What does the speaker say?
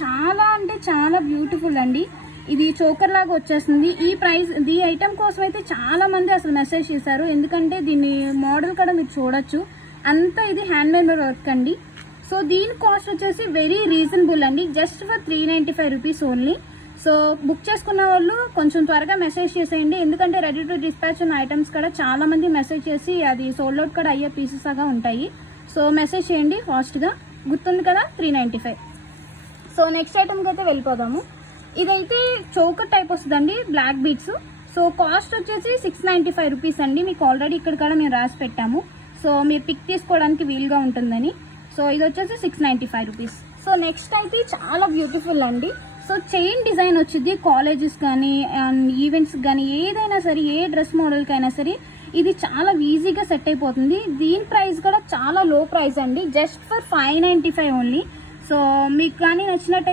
చాలా అంటే చాలా బ్యూటిఫుల్ అండి. ఇది చోకర్ లాగా వచ్చేస్తుంది. ఈ ఐటమ్ కోసం అయితే చాలా మంది అసలు మెసేజ్ చేశారు. ఎందుకంటే దీని మోడల్ కూడా మీరు చూడొచ్చు. అంతా ఇది హ్యాండ్ మేడ్ వర్క్ అండి. సో దీని కాస్ట్ వచ్చేసి వెరీ రీజనబుల్ అండి. Just for 395 rupees only. So book చేసుకున్న వాళ్ళు కొంచెం త్వరగా మెసేజ్ చేసేయండి. ఎందుకంటే రెడీ టు డిస్పాచ్ ఉన్న ఐటమ్స్ కూడా చాలా మంది మెసేజ్ చేసి అది సోల్డ్ అవుట్ కూడా అయ్యే పీసెస్ లాగా ఉంటాయి. సో మెసేజ్ చేయండి ఫాస్ట్గా. గుర్తుంది కదా 395. సో నెక్స్ట్ ఐటమ్కి అయితే వెళ్ళిపోదాము. ఇదైతే చోకర్ టైప్ వస్తుందండి, బ్లాక్ బీడ్స్. సో కాస్ట్ వచ్చేసి 695 రూపీస్ అండి. మీకు ఆల్రెడీ ఇక్కడ కూడా మేము రాసి పెట్టాము. సో మీరు పిక్ తీసుకోవడానికి వీలుగా ఉంటుందని. సో ఇది వచ్చేసి 695 రూపీస్. సో నెక్స్ట్ అయితే చాలా బ్యూటిఫుల్ అండి. సో చైన్ డిజైన్ వచ్చింది. కాలేజెస్ కానీ ఈవెంట్స్ కానీ ఏదైనా సరే, ఏ డ్రెస్ మోడల్కైనా సరే ఇది చాలా ఈజీగా సెట్ అయిపోతుంది. దీని ప్రైస్ కూడా చాలా లో ప్రైస్ అండి. Just for 595 only. సో మీకు కానీ నచ్చినట్టు